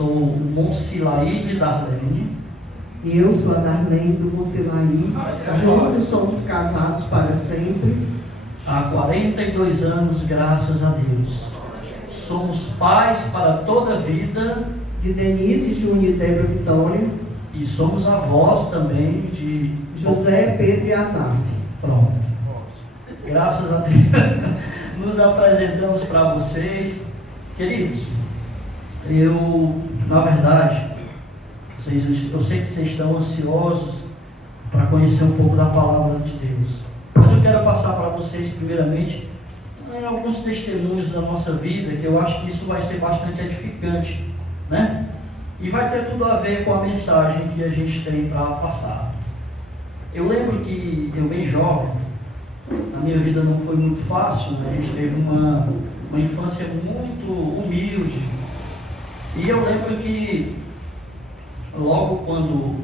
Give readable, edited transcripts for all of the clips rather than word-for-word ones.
sou o Monsilaide Darlene. E eu sou a Darlene do Monsilaide. Juntos somos casados para sempre. Há 42 anos, graças a Deus. Somos pais para toda a vida. De Denise, Júnior e Débora Vitória. E somos avós também de José, Pedro e Asaf. Pronto. Graças a Deus. Nos apresentamos para vocês. Queridos, na verdade, eu sei que vocês estão ansiosos para conhecer um pouco da palavra de Deus. Mas eu quero passar para vocês, primeiramente, alguns testemunhos da nossa vida, que eu acho que isso vai ser bastante edificante, né? E vai ter tudo a ver com a mensagem que a gente tem para passar. Eu lembro que eu, bem jovem, a minha vida não foi muito fácil, né? A gente teve uma infância muito humilde. E eu lembro que, logo quando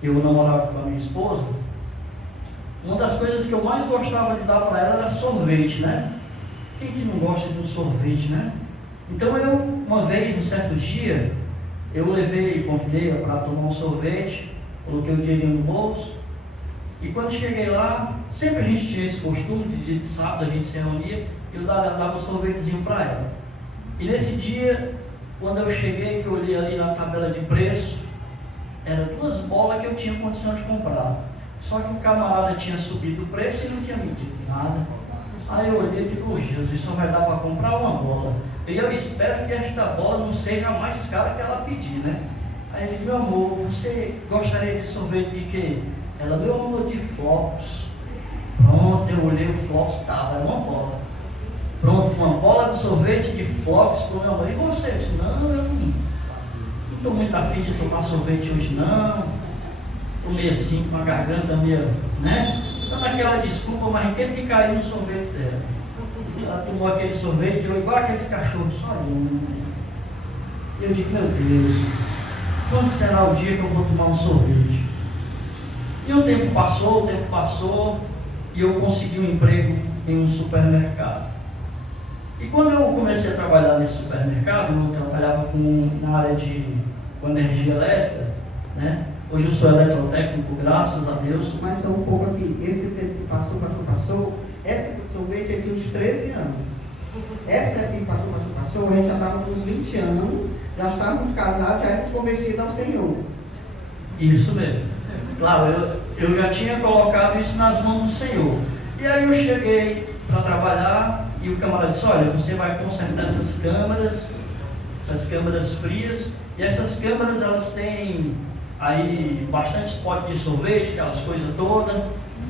eu namorava com a minha esposa, uma das coisas que eu mais gostava de dar para ela era sorvete, né? Quem que não gosta de um sorvete, né? Então uma vez, um certo dia, eu convidei-a para tomar um sorvete, coloquei o dinheirinho no bolso, e quando cheguei lá, sempre a gente tinha esse costume, de dia de sábado a gente se reunia, e eu dava um sorvetezinho para ela. E nesse dia, quando eu cheguei, que eu olhei ali na tabela de preço, eram 2 bolas que eu tinha condição de comprar. Só que o camarada tinha subido o preço e não tinha me dito nada. Aí eu olhei e digo, Jesus, só vai dar para comprar uma bola. E eu espero que esta bola não seja a mais cara que ela pedir, né? Aí ele disse, meu amor, você gostaria de sorvete de quê? Ela, meu amor, de flocos. Pronto, eu olhei, o flocos estava, era uma bola. Pronto, uma bola de sorvete de flocos para o meu amor. E você? Eu disse, não, eu não estou muito afim de tomar sorvete hoje, não. Estou meio assim, com a garganta meio, né? Então naquela desculpa, mas teve que cair no sorvete dela. Ela tomou aquele sorvete, eu igual aqueles cachorros, só olhando. E eu digo, meu Deus, quando será o dia que eu vou tomar um sorvete? E o tempo passou, e eu consegui um emprego em um supermercado. E quando eu comecei a trabalhar nesse supermercado, eu trabalhava na área com energia elétrica, né? Hoje eu sou eletrotécnico, graças a Deus. Mas só um pouco aqui, esse tempo que passou, essa aqui de sorvete eu tinha uns 13 anos. Essa aqui que passou, a gente já estava com uns 20 anos, já estávamos casados, já éramos convertidos ao Senhor. Isso mesmo. Claro, eu já tinha colocado isso nas mãos do Senhor. E aí eu cheguei para trabalhar e o camarada disse, olha, você vai consertar essas câmaras frias, e essas câmaras elas têm aí bastante pote de sorvete, aquelas coisas todas,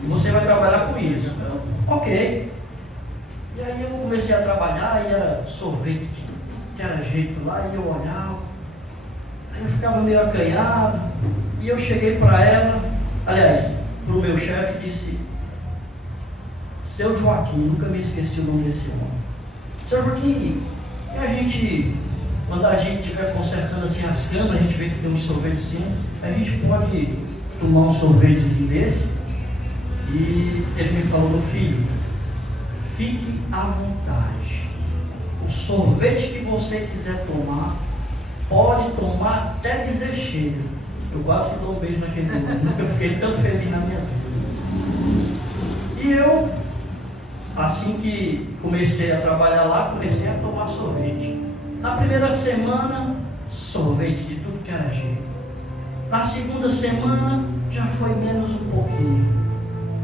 e você vai trabalhar com isso. Ok. E aí eu comecei a trabalhar e era sorvete que era jeito lá, e eu olhava, aí eu ficava meio acanhado, e eu cheguei para ela, aliás, para o meu chefe e disse, seu Joaquim, nunca me esqueci o nome desse homem. Seu Joaquim, e a gente, quando a gente estiver consertando assim as câmeras, a gente vê que tem um sorvetezinho, a gente pode tomar um sorvetezinho desse? E ele me falou, meu filho, fique à vontade. O sorvete que você quiser tomar, pode tomar até dizer chega. Eu quase que dou um beijo naquele homem, nunca fiquei tão feliz na minha vida. E eu, assim que comecei a trabalhar lá, comecei a tomar sorvete. Na primeira semana, sorvete de tudo que era jeito. Na segunda semana, já foi menos um pouquinho.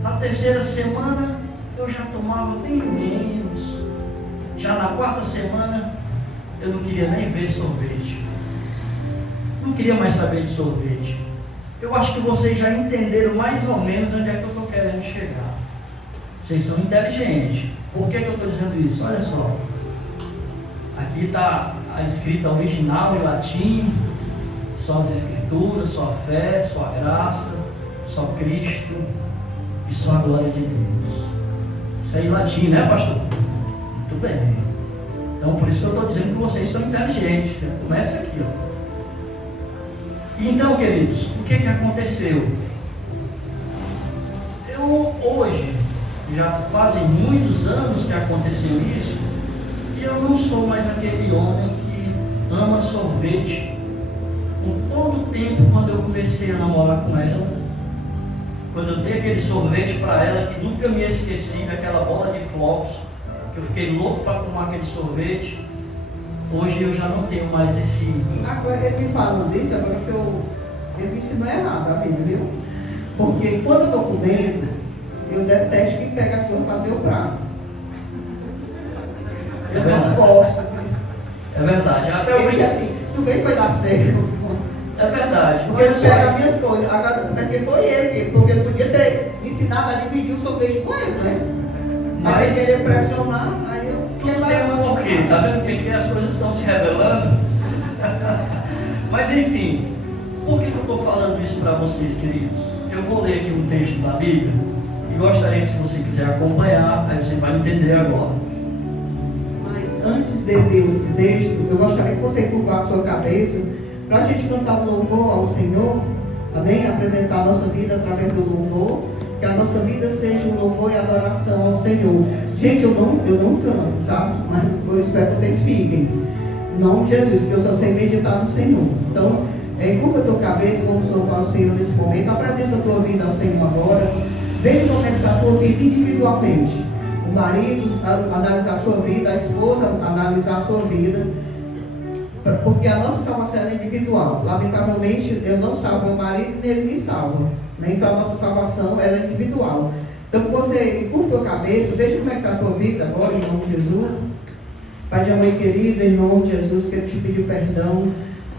Na terceira semana, eu já tomava bem menos. Já na quarta semana, eu não queria nem ver sorvete. Não queria mais saber de sorvete. Eu acho que vocês já entenderam mais ou menos onde é que eu estou querendo chegar. Vocês são inteligentes. Por que eu estou dizendo isso? Olha só. Aqui está a escrita original em latim. Só as escrituras, só a fé, só a graça, só Cristo e só a glória de Deus. Isso aí em latim, né, pastor? Muito bem. Então por isso que eu estou dizendo que vocês são inteligentes. Começa aqui, ó. E então, queridos, o que aconteceu? Hoje, já fazem muitos anos que aconteceu isso, e eu não sou mais aquele homem que ama sorvete. Com todo o tempo, quando eu comecei a namorar com ela, quando eu dei aquele sorvete para ela, que nunca me esqueci daquela bola de flocos, que eu fiquei louco para tomar aquele sorvete, hoje eu já não tenho mais esse... Agora ele me falando isso, agora que ele me ensinou errado a vida, viu? Porque quando eu estou comendo, eu detesto quem pega as coisas para o meu prato. Eu não gosto. É verdade. Até eu Porque assim, tu veio e foi dar certo. É verdade. Porque ele pega as minhas coisas. Agora, porque foi ele, porque ele podia ter me ensinado a dividir o sorvete com ele, né? Mas ele queria pressionar, aí eu fiquei mais tem um porquê, tá vendo que as coisas estão se revelando? Mas enfim, por que eu estou falando isso para vocês, queridos? Eu vou ler aqui um texto da Bíblia e gostaria, se você quiser acompanhar, aí você vai entender agora. Mas antes de ler esse texto, eu gostaria que você curvar a sua cabeça para a gente cantar um louvor ao Senhor, amém? Apresentar a nossa vida através do louvor, que a nossa vida seja um louvor e adoração ao Senhor. Gente, eu não canto, sabe? Mas eu espero que vocês fiquem. Em nome de Jesus, porque eu só sei meditar no Senhor. Então, curva a tua cabeça, vamos louvar o Senhor nesse momento. Apresenta a tua vida ao Senhor agora. Veja como é que está a tua vida individualmente. O marido analisar a sua vida, a esposa analisar a sua vida. Porque a nossa salvação é individual. Lamentavelmente, eu não salvo meu marido e ele me salva. Então a nossa salvação é individual. Então você curta a tua cabeça, veja como é que está a tua vida agora, em nome de Jesus. Pai de amor querido, em nome de Jesus, quero te pedir perdão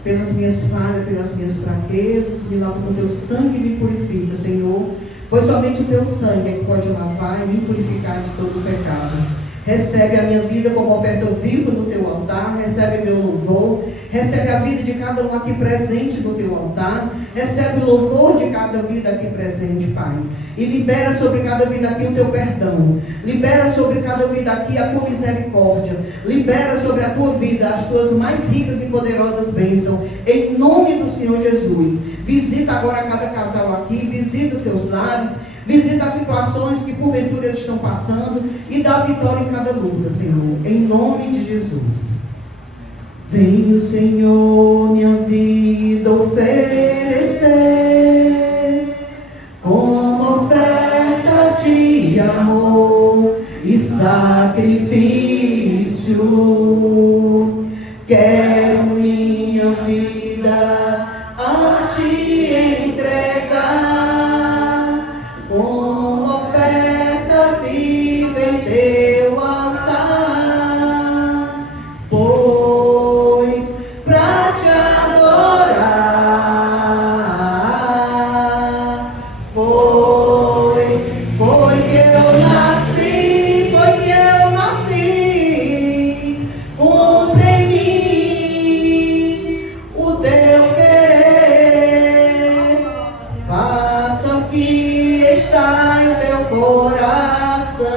pelas minhas falhas, pelas minhas fraquezas. Me lava com o teu sangue e me purifica, Senhor. Pois somente o teu sangue é que pode lavar e me purificar de todo o pecado. Recebe a minha vida como oferta viva no teu altar, recebe meu louvor, recebe a vida de cada um aqui presente no teu altar, recebe o louvor de cada vida aqui presente, Pai. E libera sobre cada vida aqui o teu perdão, libera sobre cada vida aqui a tua misericórdia, libera sobre a tua vida as tuas mais ricas e poderosas bênçãos, em nome do Senhor Jesus. Visita agora cada casal aqui, visita seus lares, visita as situações que porventura eles estão passando e dá vitória em cada luta, Senhor, em nome de Jesus. Venho, Senhor, minha vida oferecer como oferta de amor e sacrifício. Quero minha vida a te entregar como oferta viva em teu altar, pois pra te adorar foi que eu nasci, cumpre em mim o teu querer, faça o que está em teu coração,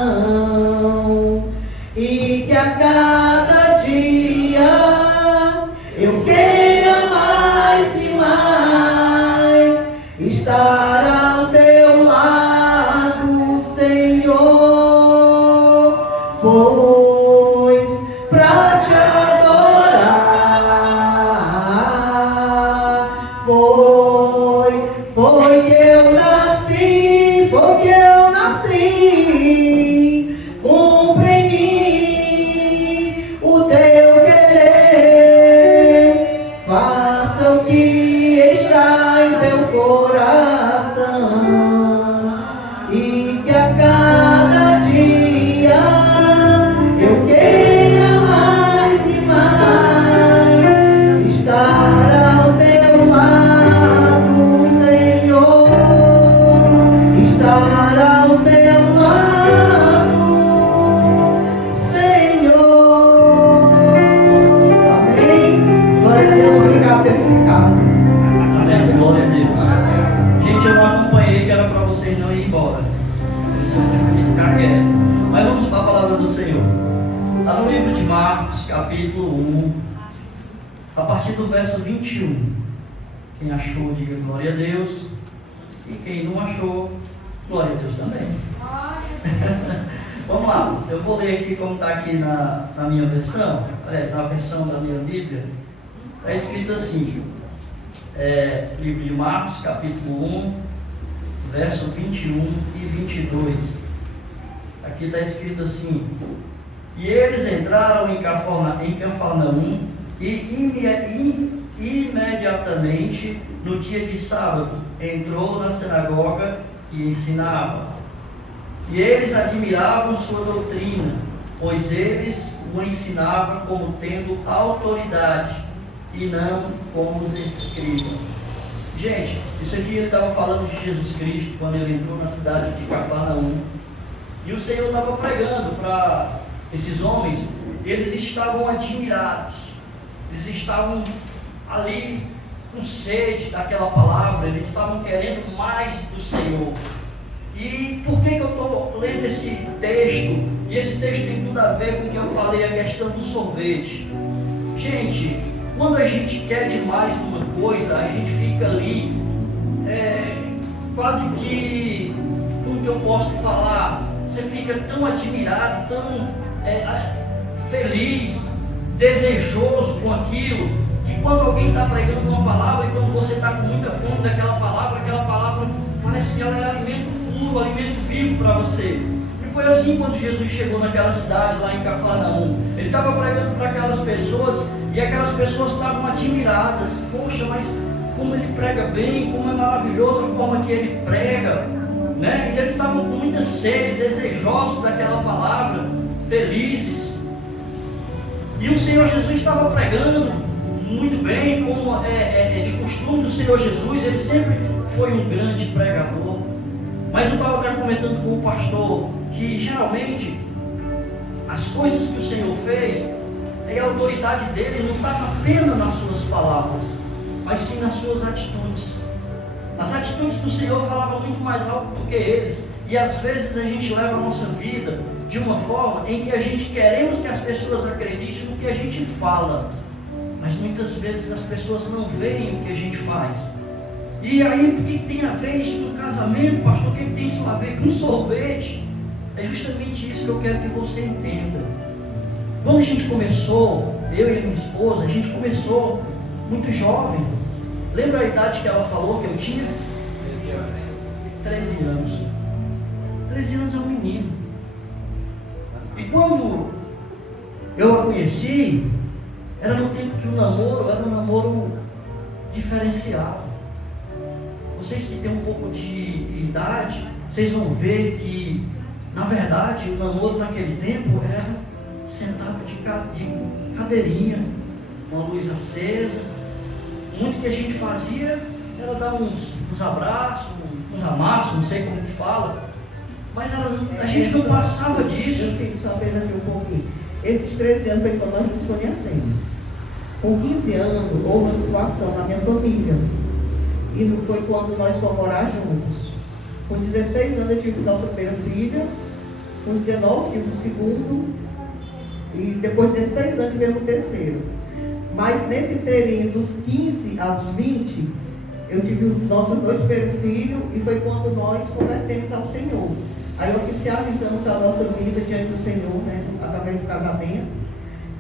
e que a cada dia eu queira mais e mais estar ao teu lado, Senhor, pois pra te adorar foi que eu nasci, cumpre em mim o teu querer, faça o que está em teu coração, e que a cada dia eu queira mais e mais estar ao teu lado, Senhor, estar ao teu lado, Senhor. Amém? Glória a Deus, obrigado por ter ficado. Amém, glória a Deus. Gente, eu não acompanhei, que era para vocês não irem embora. Eu preferi ficar quieto. Mas vamos para a palavra do Senhor. Está no livro de Marcos, capítulo 1, a partir do verso 21. Quem achou, diga glória a Deus. E quem não achou, glória a Deus também. Vamos lá, eu vou ler aqui como está aqui na minha versão, aliás, na versão da minha Bíblia, Está escrito assim, livro de Marcos, capítulo 1, verso 21 e 22. Aqui está escrito assim: e eles entraram em Cafarnaum e imediatamente, no dia de sábado, entrou na sinagoga e ensinava. E eles admiravam sua doutrina, pois eles o ensinavam como tendo autoridade e não como os escribas. Gente, isso aqui ele estava falando de Jesus Cristo quando ele entrou na cidade de Cafarnaum. E o Senhor estava pregando para esses homens. Eles estavam admirados, eles estavam ali com sede daquela palavra, eles estavam querendo mais do Senhor. E por que eu estou lendo esse texto? E esse texto tem tudo a ver com o que eu falei, a questão do sorvete. Gente, quando a gente quer demais uma coisa, a gente fica ali, quase que, como que eu posso falar, você fica tão admirado, tão feliz, desejoso com aquilo, que quando alguém está pregando uma palavra e quando você está com muita fome daquela palavra, aquela palavra parece que ela é alimento puro, alimento vivo para você. E foi assim quando Jesus chegou naquela cidade lá em Cafarnaum. Ele estava pregando para aquelas pessoas e aquelas pessoas estavam admiradas. Poxa, mas como ele prega bem, como é maravilhoso a forma que ele prega, né? E eles estavam com muita sede, desejosos daquela palavra, felizes. E o Senhor Jesus estava pregando muito bem, como de costume do Senhor Jesus. Ele sempre foi um grande pregador. Mas eu estava até comentando com o pastor que geralmente as coisas que o Senhor fez, a autoridade dele não estava apenas nas suas palavras, mas sim nas suas atitudes. As atitudes do Senhor falavam muito mais alto do que eles. E às vezes a gente leva a nossa vida de uma forma em que a gente queremos que as pessoas acreditem no que a gente fala, mas muitas vezes as pessoas não veem o que a gente faz. E aí, o que tem a ver isso com casamento, pastor? O que tem isso a ver com sorvete? É justamente isso que eu quero que você entenda. Quando a gente começou, eu e a minha esposa, a gente começou muito jovem. Lembra a idade que ela falou que eu tinha? 13 anos. 13 anos é um menino. E quando eu a conheci, era no tempo que o namoro era um namoro diferenciado. Vocês que têm um pouco de idade, vocês vão ver que, na verdade, o namoro naquele tempo era sentado de cadeirinha, uma luz acesa. Muito que a gente fazia era dar uns abraços, uns amassos, não sei como que fala, mas a gente não passava disso. Eu fico sabendo aqui um pouquinho. Esses 13 anos foi quando nós nos conhecemos. Com 15 anos, houve uma situação na minha família. E não foi quando nós fomos morar juntos. Com 16 anos eu tive nossa primeira filha. Com 19 tive o segundo. E depois de 16 anos tivemos o terceiro. Mas nesse inteirinho dos 15 aos 20, eu tive os nossos dois primeiros filhos. E foi quando nós convertemos ao Senhor. Aí oficializamos a nossa vida diante do Senhor, né, através do casamento.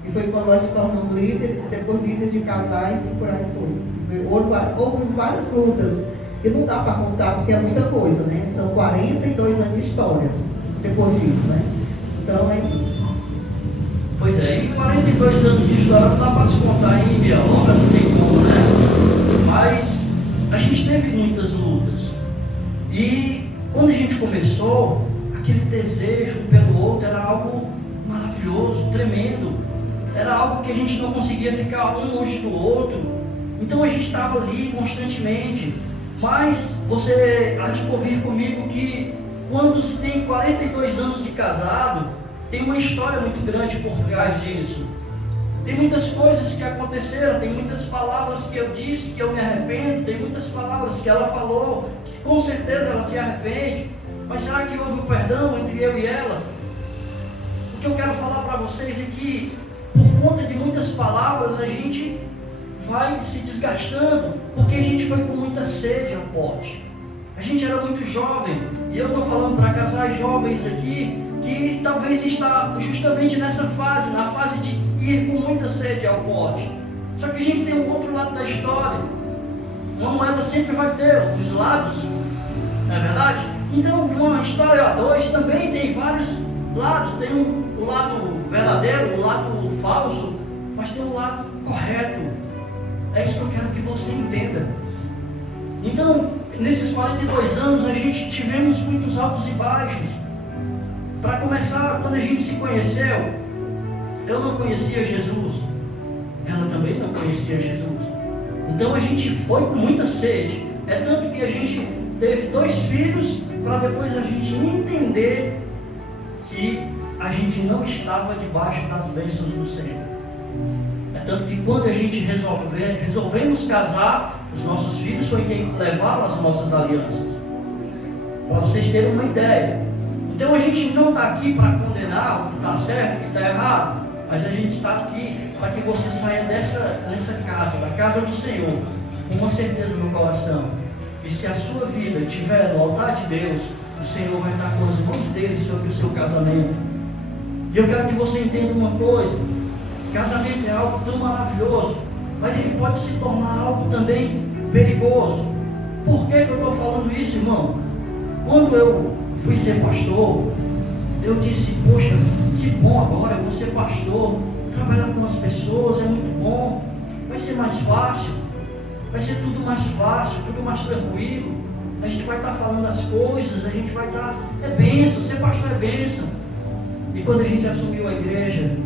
E foi quando nós nos tornamos líderes, depois líderes de casais e por aí foi. Houve várias lutas, que não dá para contar porque é muita coisa, né? São 42 anos de história depois disso, né? Então é isso. Pois é, e 42 anos de história não dá para se contar em meia longa, não tem como, né? Mas a gente teve muitas lutas. E quando a gente começou, aquele desejo pelo outro era algo maravilhoso, tremendo. Era algo que a gente não conseguia ficar um longe do outro. Então a gente estava ali constantemente. Mas você há de convir comigo que quando se tem 42 anos de casado, tem uma história muito grande por trás disso. Tem muitas coisas que aconteceram, tem muitas palavras que eu disse que eu me arrependo, tem muitas palavras que ela falou, que com certeza ela se arrepende. Mas será que houve um perdão entre eu e ela? O que eu quero falar para vocês é que, por conta de muitas palavras, a gente vai se desgastando, porque a gente foi com muita sede ao pote. A gente era muito jovem, e eu estou falando para casais jovens aqui, que talvez está justamente nessa fase, na fase de ir com muita sede ao pote, Só que a gente tem um outro lado da história. Uma moeda sempre vai ter os lados, não é verdade? Então, uma história a dois também tem vários lados. Tem o lado verdadeiro, o lado falso, mas tem o lado correto. É isso que eu quero que você entenda. Então, nesses 42 anos, a gente tivemos muitos altos e baixos. Para começar, quando a gente se conheceu, eu não conhecia Jesus, ela também não conhecia Jesus. Então a gente foi com muita sede. É tanto que a gente teve 2 filhos para depois a gente entender que a gente não estava debaixo das bênçãos do Senhor. É tanto que quando a gente resolvemos casar, os nossos filhos foi quem levaram as nossas alianças. Para vocês terem uma ideia. Então a gente não está aqui para condenar o que está certo, o que está errado, mas a gente está aqui para que você saia dessa casa, da casa do Senhor, com uma certeza no coração. E se a sua vida estiver no altar de Deus, o Senhor vai estar com as mãos dele sobre o seu casamento. E eu quero que você entenda uma coisa: casamento é algo tão maravilhoso, mas ele pode se tornar algo também perigoso. Por que eu estou falando isso, irmão? Quando eu fui ser pastor, eu disse, poxa, que bom agora eu vou ser pastor, trabalhar com as pessoas é muito bom, vai ser mais fácil, vai ser tudo mais fácil, tudo mais tranquilo, a gente vai estar falando as coisas, a gente vai estar, é bênção, ser pastor é bênção. E quando a gente assumiu a igreja,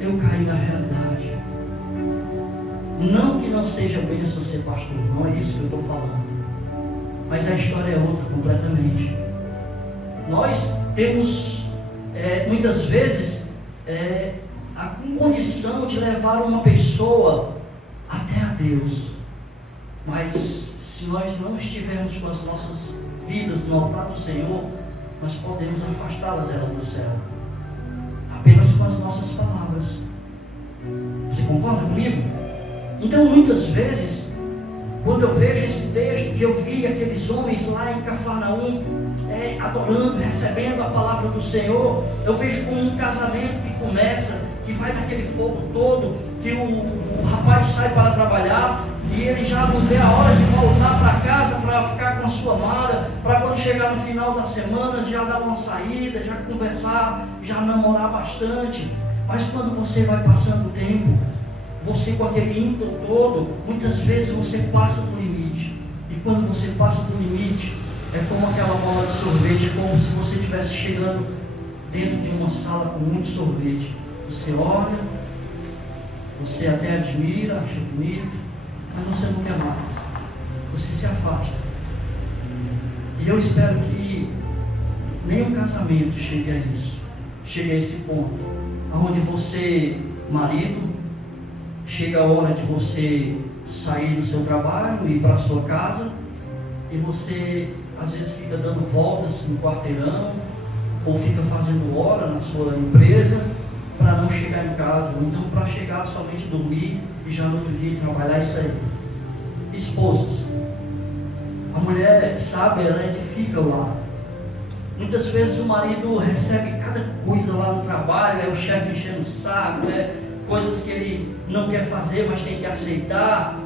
eu caí na realidade. Não que não seja bênção ser pastor, não é isso que eu estou falando, mas a história é outra completamente. Nós temos muitas vezes a condição de levar uma pessoa até a Deus, mas se nós não estivermos com as nossas vidas no altar do Senhor, nós podemos afastá-las do céu, apenas com as nossas palavras. Você concorda comigo? Então muitas vezes, quando eu vejo esse texto, que eu vi aqueles homens lá em Cafarnaum, adorando, recebendo a palavra do Senhor, eu vejo como um casamento que começa, que vai naquele fogo todo, que o rapaz sai para trabalhar, e ele já não vê a hora de voltar para casa, para ficar com a sua mala, para quando chegar no final da semana, já dar uma saída, já conversar, já namorar bastante. Mas quando você vai passando o tempo, você com aquele ímpeto todo, muitas vezes você passa do limite. E quando você passa do limite, é como aquela bola de sorvete, é como se você estivesse chegando dentro de uma sala com muito sorvete. Você olha, você até admira, acha bonito, mas você não quer mais. Você se afasta. E eu espero que nenhum casamento chegue a isso, chegue a esse ponto, onde você, marido, chega a hora de você sair do seu trabalho e ir para a sua casa, e você às vezes fica dando voltas no quarteirão, ou fica fazendo hora na sua empresa para não chegar em casa, ou então para chegar somente dormir e já no outro dia trabalhar e sair. Esposas, a mulher sabe, ela edifica o lar. Muitas vezes o marido recebe cada coisa lá no trabalho, é o chefe enchendo o saco, coisas que ele não quer fazer, mas tem que aceitar.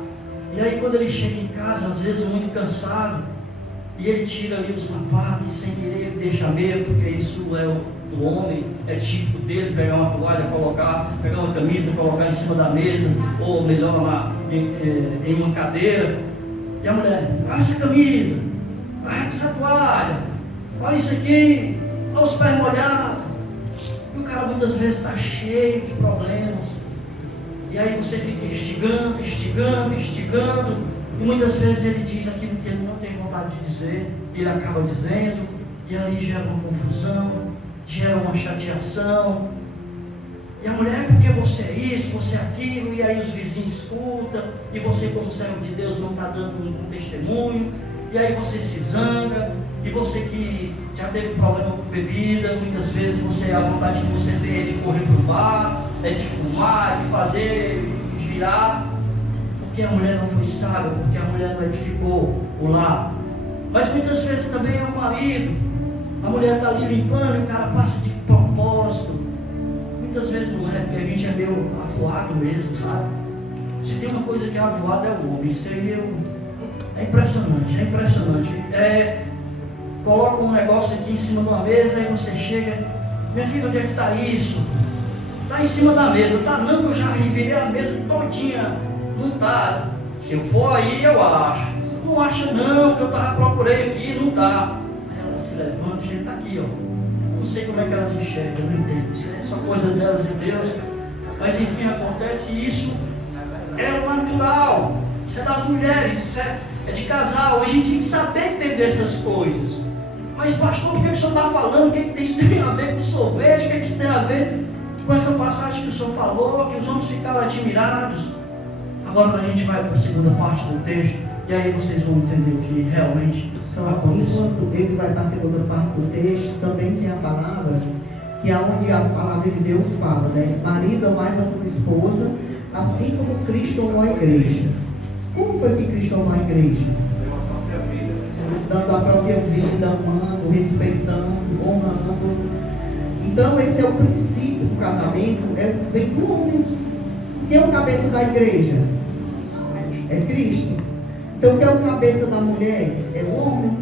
E aí quando ele chega em casa, às vezes muito cansado, e ele tira ali o sapato e sem querer ele deixa mesmo, porque isso é o homem, é típico dele, pegar uma toalha, pegar uma camisa, colocar em cima da mesa, ou melhor lá em uma cadeira. E a mulher, olha essa camisa, olha essa toalha, olha isso aqui, olha os pés molhados. E o cara muitas vezes está cheio de problemas. E aí você fica instigando, e muitas vezes ele diz aquilo que ele não tem vontade de dizer, ele acaba dizendo, e ali gera uma confusão, gera uma chateação. E a mulher, porque você é isso, você é aquilo, e aí os vizinhos escutam, e você como servo de Deus não está dando um testemunho, e aí você se zanga, e você que já teve problema com bebida, muitas vezes a vontade que você tem é de correr para o bar, é de fumar, de fazer, de virar, porque a mulher não foi sábia, porque a mulher não edificou o lar. Mas muitas vezes também é o marido, a mulher está ali limpando e o cara passa de propósito. Muitas vezes não é, porque a gente é meio afuado mesmo, sabe? Se tem uma coisa que é avoada é o homem. Isso aí é impressionante, é impressionante. Coloca um negócio aqui em cima de uma mesa, aí você chega, minha filha, onde é que está isso? Está em cima da mesa. Tá não, que eu já revirei a mesa todinha. Não está. Se eu for aí, eu acho. Não acha não, que eu procurei aqui, não está. Aí ela se levanta e está aqui, ó. Não sei como é que elas enxergam, eu não entendo. Isso é só coisa delas e Deus. Mas enfim, acontece isso. É o natural. Isso é das mulheres, isso é de casal. A gente tem que saber entender essas coisas. Mas pastor, por que o senhor está falando? O que isso tem a ver com sorvete? O que isso tem a ver com essa passagem que o senhor falou? Que os homens ficaram admirados. Agora a gente vai para a segunda parte do texto. E aí vocês vão entender o que realmente aconteceu. Enquanto ele vai para a segunda parte do texto, também tem a palavra, que é onde a palavra de Deus fala, né? Marido, amai vossas esposas, assim como Cristo amou a igreja. Como foi que Cristo amou a igreja? Dando a própria vida, amando, respeitando, honrando. Então esse é o princípio do casamento, vem do homem. Quem é o cabeça da igreja? É Cristo. Então quem é o cabeça da mulher? É o homem.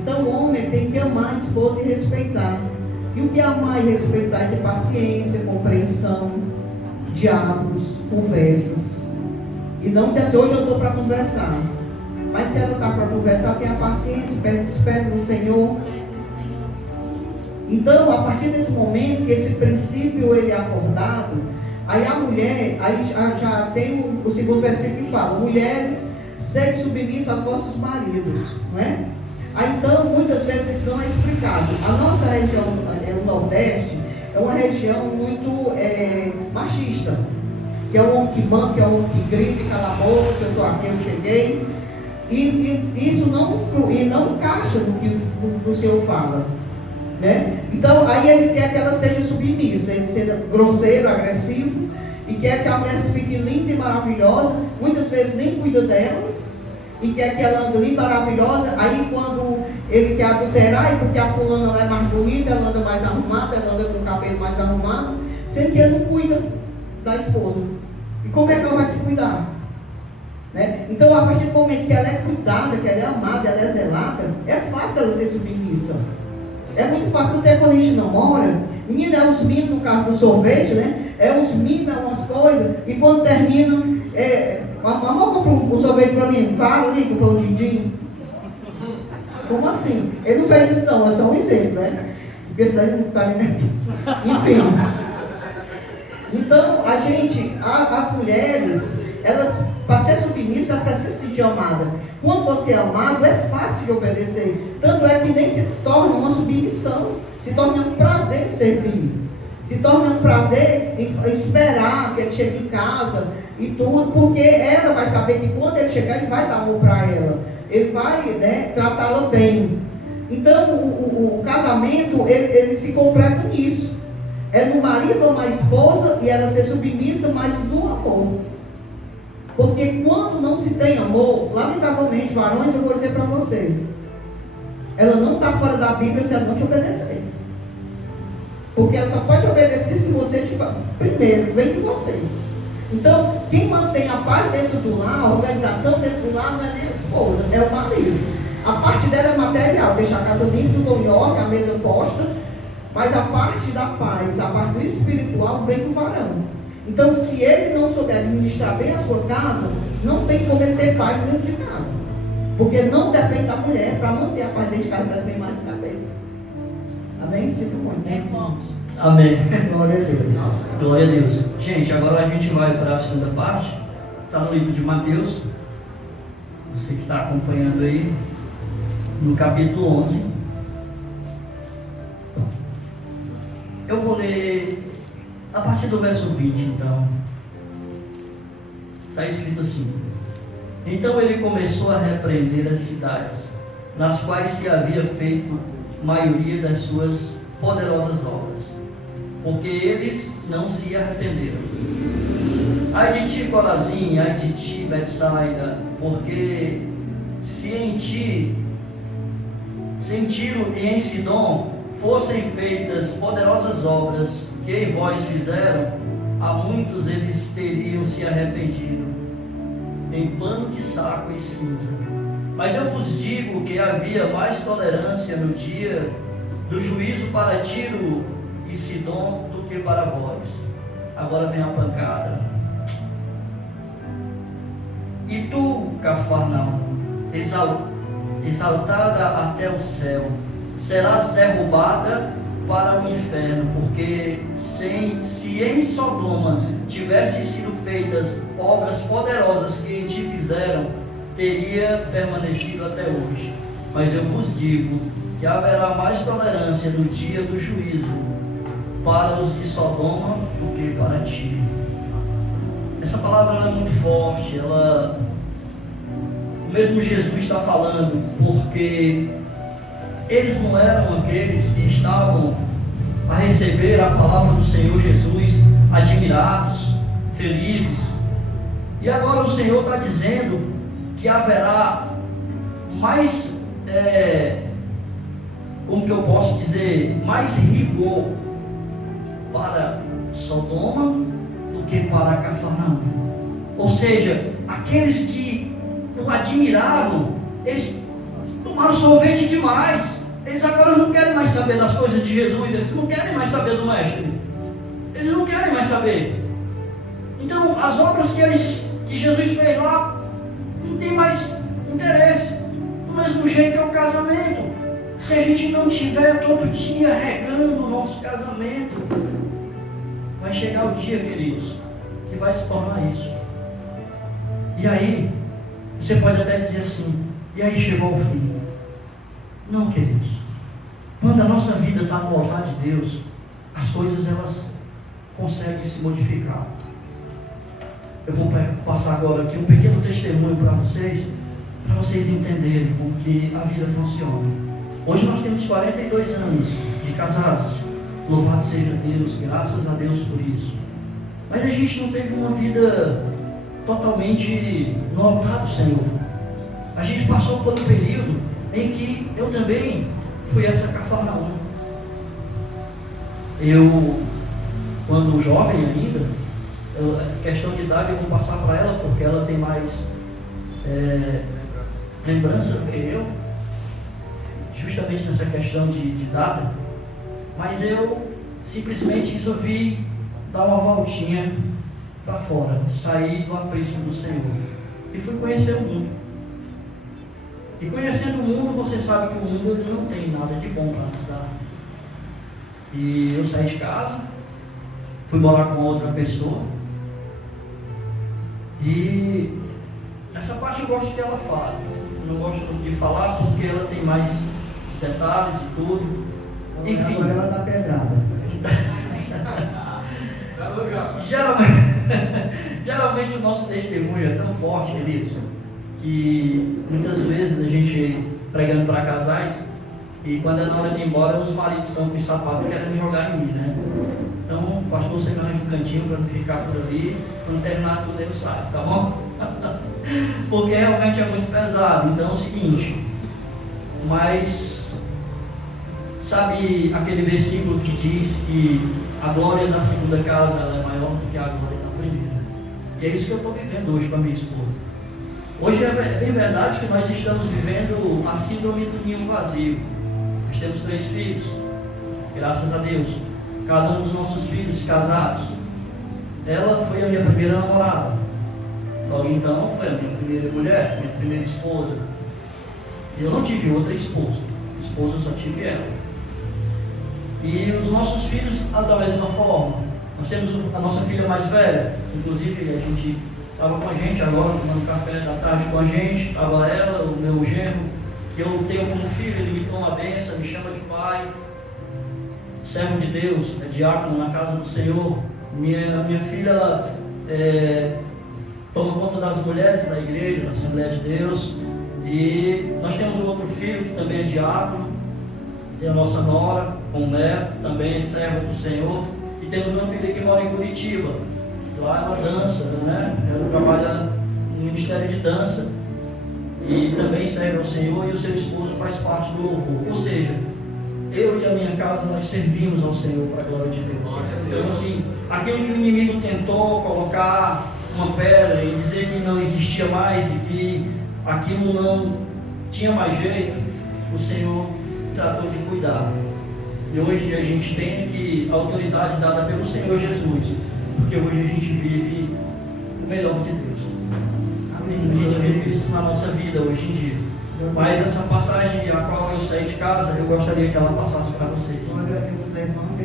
Então o homem tem que amar a esposa e respeitar. E o que é amar e respeitar é ter paciência, compreensão, diálogos, conversas. E não dizer assim, hoje eu estou para conversar. Mas se ela está para conversar, tenha paciência, espere no Senhor. Então, a partir desse momento que esse princípio ele é acordado, aí a mulher, aí já tem o segundo versículo que fala, mulheres, sede submissa aos vossos maridos, não é? Aí então, muitas vezes isso não é explicado. A nossa região, o Nordeste, é uma região muito machista, que é o homem que manda, que é o homem que grita, cala a boca, que eu estou aqui, eu cheguei. E isso não encaixa no que o Senhor fala, né? Então aí ele quer que ela seja submissa, ele seja grosseiro, agressivo, e quer que a mulher fique linda e maravilhosa, muitas vezes nem cuida dela, e quer que ela ande linda e maravilhosa. Aí quando ele quer adulterar, e porque a fulana ela é mais bonita, ela anda mais arrumada, ela anda com o cabelo mais arrumado, sendo que ele não cuida da esposa. E como é que ela vai se cuidar? Né? Então, a partir do momento que ela é cuidada, que ela é amada, ela é zelada, é fácil ela ser submissa. É muito fácil, até quando a gente namora, menina, é uns mimos, no caso do sorvete, né? É uns mimos, é umas coisas, e quando termina, amor, compra um sorvete para mim, fala ali, compra um din-din. Como assim? Ele não fez isso não, é só um exemplo, né? Porque senão ele não está nem aqui. Enfim. Então, as mulheres, elas, para ser submissas, elas precisam se sentir amadas. Quando você é amado, é fácil de obedecer. Tanto é que nem se torna uma submissão, se torna um prazer em servir. Se torna um prazer em esperar que ele chegue em casa e tudo, porque ela vai saber que quando ele chegar, ele vai dar amor para ela. Ele vai, né, tratá-la bem. Então, o casamento, ele se completa nisso. É no marido ou na esposa e ela ser submissa, mas no amor. Porque quando não se tem amor, lamentavelmente, varões, eu vou dizer para você, ela não está fora da Bíblia se ela não te obedecer. Porque ela só pode obedecer se você primeiro vem de você. Então, quem mantém a paz dentro do lar, a organização dentro do lar, não é nem a esposa, é o marido. A parte dela é material, deixar a casa limpa, tudo em ordem, a mesa posta, mas a parte da paz, a parte do espiritual vem do varão. Então, se ele não souber administrar bem a sua casa, não tem como ele ter paz dentro de casa. Porque não depende da mulher para manter a paz dentro de casa, para ter mais de cabeça. Amém? Sinto muito. Amém. Glória a Deus. Glória a Deus. Gente, agora a gente vai para a segunda parte. Está no livro de Mateus. Você que está acompanhando aí, no capítulo 11. Eu vou ler a partir do verso 20, então. Está escrito assim: então ele começou a repreender as cidades, nas quais se havia feito maioria das suas poderosas obras, porque eles não se arrependeram. Ai de ti, Corazim, ai de ti, Betsaida, porque se em Tiro e em Sidom fossem feitas poderosas obras que em vós fizeram, a muitos eles teriam se arrependido em pano de saco e cinza. Mas eu vos digo que havia mais tolerância no dia do juízo para Tiro e Sidom do que para vós. Agora vem a pancada. E tu, Cafarnaum, exaltada até o céu, serás derrubada para o inferno, porque se em Sodoma tivessem sido feitas obras poderosas que em ti fizeram, teria permanecido até hoje. Mas eu vos digo que haverá mais tolerância no dia do juízo para os de Sodoma do que para ti. Essa palavra ela é muito forte, o mesmo Jesus está falando, porque eles não eram aqueles que estavam a receber a palavra do Senhor Jesus admirados, felizes. E agora o Senhor está dizendo que haverá mais, como que eu posso dizer, mais rigor para Sodoma do que para Cafarnaum. Ou seja, aqueles que o admiravam, eles tomaram sorvete demais. Eles agora não querem mais saber das coisas de Jesus, eles não querem mais saber do Mestre. Eles não querem mais saber. Então, as obras que Jesus fez lá, não tem mais interesse. Do mesmo jeito é o casamento. Se a gente não tiver todo dia regando o nosso casamento, vai chegar o dia, queridos, que vai se tornar isso. E aí, você pode até dizer assim, e aí chegou o fim. Não, queridos. Quando a nossa vida está no altar de Deus, as coisas elas conseguem se modificar. Eu vou passar agora aqui um pequeno testemunho para vocês entenderem como que a vida funciona. Hoje nós temos 42 anos de casados. Louvado seja Deus, graças a Deus por isso. Mas a gente não teve uma vida totalmente no altar do Senhor. A gente passou por um período em que eu também fui essa Cafarnaum. Eu, quando jovem ainda, questão de idade eu vou passar para ela, porque ela tem mais lembrança do que eu, justamente nessa questão de data. Mas eu simplesmente resolvi dar uma voltinha para fora, sair do apreço do Senhor e fui conhecer o mundo. E conhecendo o mundo, você sabe que o mundo ele não tem nada de bom para nos dar. E eu saí de casa, fui morar com outra pessoa. E essa parte eu gosto que ela fale. Eu não gosto de falar porque ela tem mais detalhes e tudo. Enfim. Agora ela está pedrada. Geralmente o nosso testemunho é tão forte, queridos, que muitas vezes a gente pregando para casais e quando é na hora de ir embora os maridos estão com o sapato querendo jogar em mim, né? Então o pastor você arranja um cantinho para não ficar por ali, quando terminar tudo eu saio, tá bom? Porque realmente é muito pesado. Então é o seguinte, mas sabe aquele versículo que diz que a glória da segunda casa ela é maior do que a glória da primeira? E é isso que eu estou vivendo hoje com a minha esposa. Hoje é bem verdade que nós estamos vivendo a síndrome do ninho vazio. Nós temos 3 filhos, graças a Deus. Cada um dos nossos filhos casados. Ela foi a minha primeira namorada. Logo então foi a minha primeira mulher, minha primeira esposa. E eu não tive outra esposa. Esposa eu só tive ela. E os nossos filhos da mesma forma. Nós temos a nossa filha mais velha, inclusive a gente estava com a gente agora, tomando café da tarde com a gente, estava ela, o meu genro, que eu tenho como filho, ele me toma a benção, me chama de pai, servo de Deus, é diácono na casa do Senhor. Minha filha, ela toma conta das mulheres da igreja, da Assembleia de Deus. E nós temos um outro filho que também é diácono, tem a nossa nora, com neto, também é serva do Senhor. E temos uma filha que mora em Curitiba, lá ela dança, né? Ela trabalha no Ministério de Dança e também serve ao Senhor, e o seu esposo faz parte do louvor. Ou seja, eu e a minha casa nós servimos ao Senhor para a glória de Deus. Então assim, aquilo que o inimigo tentou colocar uma pedra e dizer que não existia mais e que aquilo não tinha mais jeito, o Senhor tratou de cuidar. E hoje a gente tem aqui a autoridade dada pelo Senhor Jesus, porque hoje a gente vive o melhor de Deus. Amém. A gente vive isso na nossa vida hoje em dia. Mas essa passagem a qual eu saí de casa, eu gostaria que ela passasse para vocês. Olha, eu levanto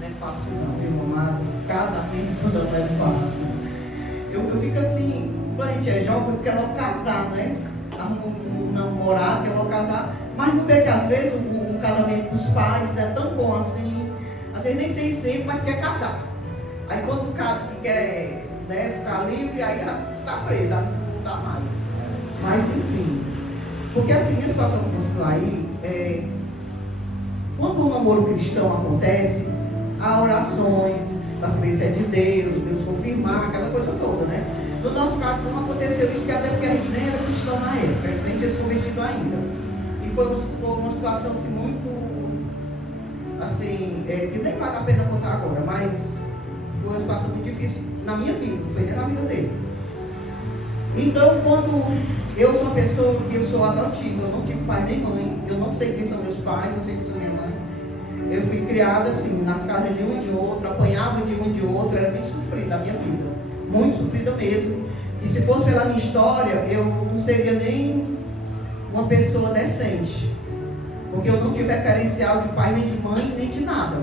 não é fácil não, meu amados. Casamento não é fácil. Eu fico assim, quando a gente é jovem, eu quero logo casar, né? Um namorado, quero logo casar. Mas não vê que às vezes o casamento dos pais não é tão bom assim. Às vezes nem tem sempre, mas quer casar. Aí quando casa que quer, né, ficar livre, aí está presa, não dá mais. Mas enfim, porque assim, minha situação consular aí, quando um namoro cristão acontece, há orações para saber se é de Deus confirmar, aquela coisa toda, né? No nosso caso não aconteceu isso, que até porque a gente nem era cristão na época, a gente nem tinha se convertido ainda. E foi uma situação assim muito, assim, que nem vale a pena contar agora, mas foi uma situação muito difícil na minha vida, não foi nem na vida dele. Então, quando eu sou uma pessoa que eu sou adotiva, eu não tive pai nem mãe, eu não sei quem são meus pais, não sei quem são minha mãe. Eu fui criada assim, nas casas de um e de outro, apanhava de um e de outro, era bem sofrida a minha vida, muito sofrida mesmo. E se fosse pela minha história, eu não seria nem uma pessoa decente, porque eu não tive referencial de pai, nem de mãe, nem de nada.